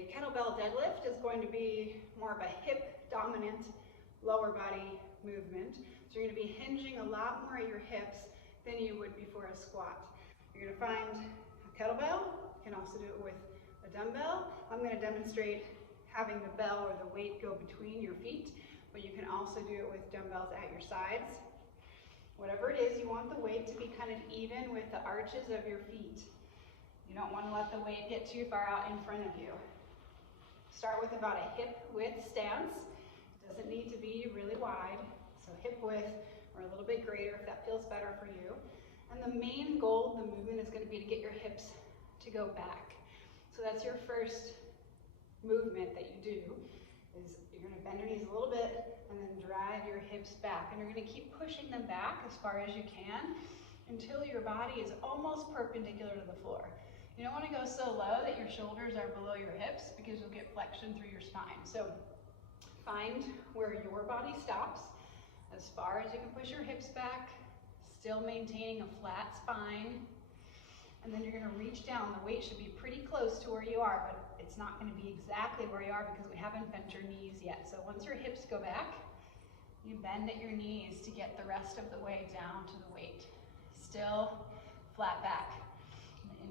A kettlebell deadlift is going to be more of a hip dominant lower body movement. So you're going to be hinging a lot more at your hips than you would before a squat. You're going to find a kettlebell. You can also do it with a dumbbell. I'm going to demonstrate having the bell or the weight go between your feet, but you can also do it with dumbbells at your sides. Whatever it is, you want the weight to be kind of even with the arches of your feet. You don't want to let the weight get too far out in front of you. Start with about a hip width stance. It doesn't need to be really wide, so hip width or a little bit greater if that feels better for you. And the main goal of the movement is going to be to get your hips to go back. So that's your first movement that you do, is you're going to bend your knees a little bit and then drive your hips back. And you're going to keep pushing them back as far as you can until your body is almost perpendicular to the floor. You don't want to go so low that your shoulders are below your hips because you'll get flexion through your spine. So find where your body stops as far as you can push your hips back, still maintaining a flat spine. And then you're going to reach down. The weight should be pretty close to where you are, but it's not going to be exactly where you are because we haven't bent your knees yet. So once your hips go back, you bend at your knees to get the rest of the way down to the weight. Still flat back.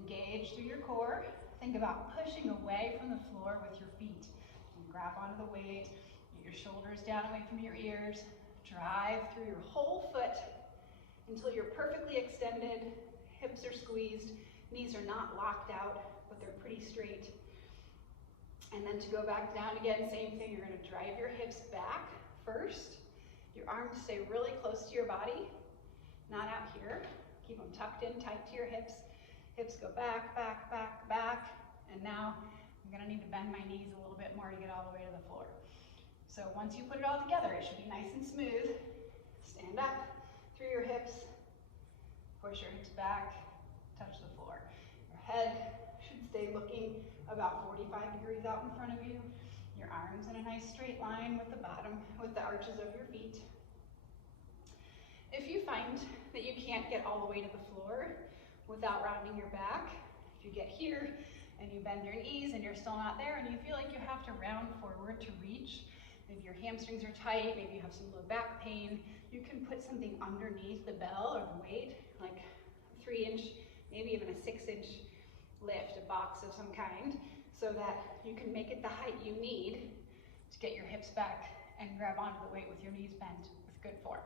Engage through your core. Think about pushing away from the floor with your feet. And grab onto the weight. Get your shoulders down away from your ears. Drive through your whole foot until you're perfectly extended. Hips are squeezed. Knees are not locked out, but they're pretty straight. And then to go back down again, same thing. You're going to drive your hips back first. Your arms stay really close to your body, not out here. Keep them tucked in tight to your hips. Hips go back, back, back, back. And now I'm going to need to bend my knees a little bit more to get all the way to the floor. So once you put it all together, it should be nice and smooth. Stand up through your hips. Push your hips back, touch the floor. Your head should stay looking about 45 degrees out in front of you. Your arms in a nice straight line with the bottom, with the arches of your feet. If you find that you can't get all the way to the floor without rounding your back, if you get here and you bend your knees and you're still not there and you feel like you have to round forward to reach, maybe your hamstrings are tight, maybe you have some low back pain, you can put something underneath the bell or the weight, like a 3-inch, maybe even a 6-inch lift, a box of some kind, so that you can make it the height you need to get your hips back and grab onto the weight with your knees bent with good form.